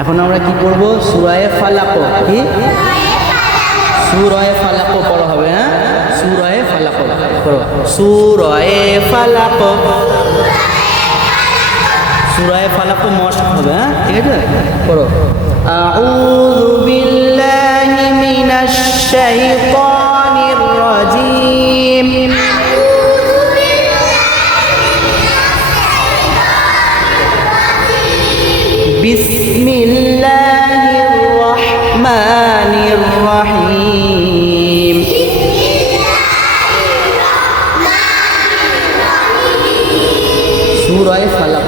এখন আমরা কি করব? সূরা ফালাক। কি সূরা ফালাক পড়া হবে? হ্যাঁ, সূরা ফালাক পড়ো। সূরা ফালাক, সূরা ফালাক মস্ত হবে। হ্যাঁ, ঠিক আছে, পড়ো। আউযু বিল্লাহি মিনাশ শাইতানির রাজীম। বিসমিল্লাহির রহমানির রহিম। সূরা ফালাক,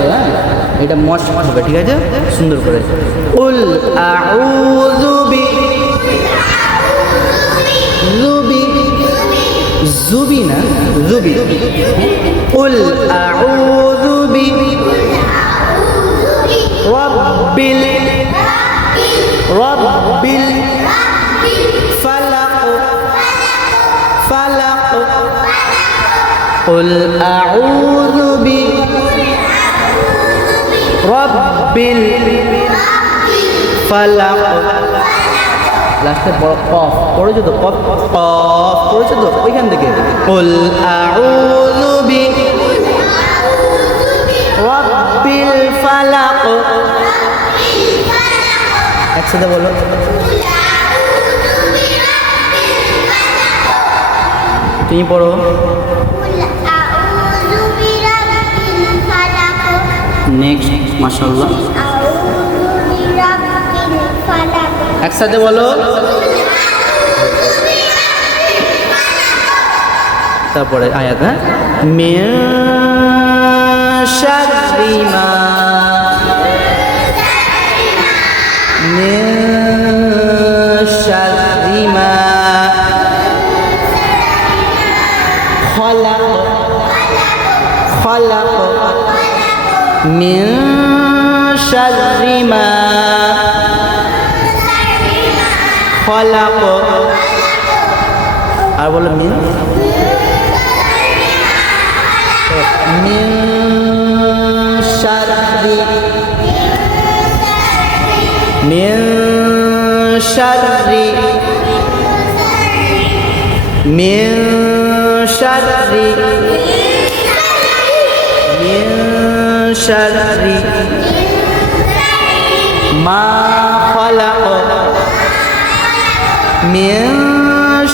এটা মস্ত হবে, ঠিক আছে, সুন্দর করে। কুল আউযু জুবি না, জুবি। কুল আউযু রব্বিল ফালাক। কুল আউযু রব্বিল ফালাক। লাস্টে কফ পড়েছো তো? কফ পড়েছো তো ওইখান থেকে? কুল আউযু রব্বিল ফালাক। একসাথে বলো। তুমি পড়ো। নেক্সট, মাশাআল্লাহ। একসাথে বলো। তারপরে আয়াত, হ্যাঁ, মিন শাররি মা, মিন শাররি মা খালাক, খালাক। মিন শাররি মা খালাক। আর বলো মিন শাররি, মিন শাররি, মিন শাররি, মিন শাররি মা খালাক, মিন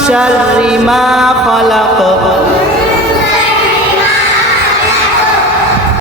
শাররি মা খালাক।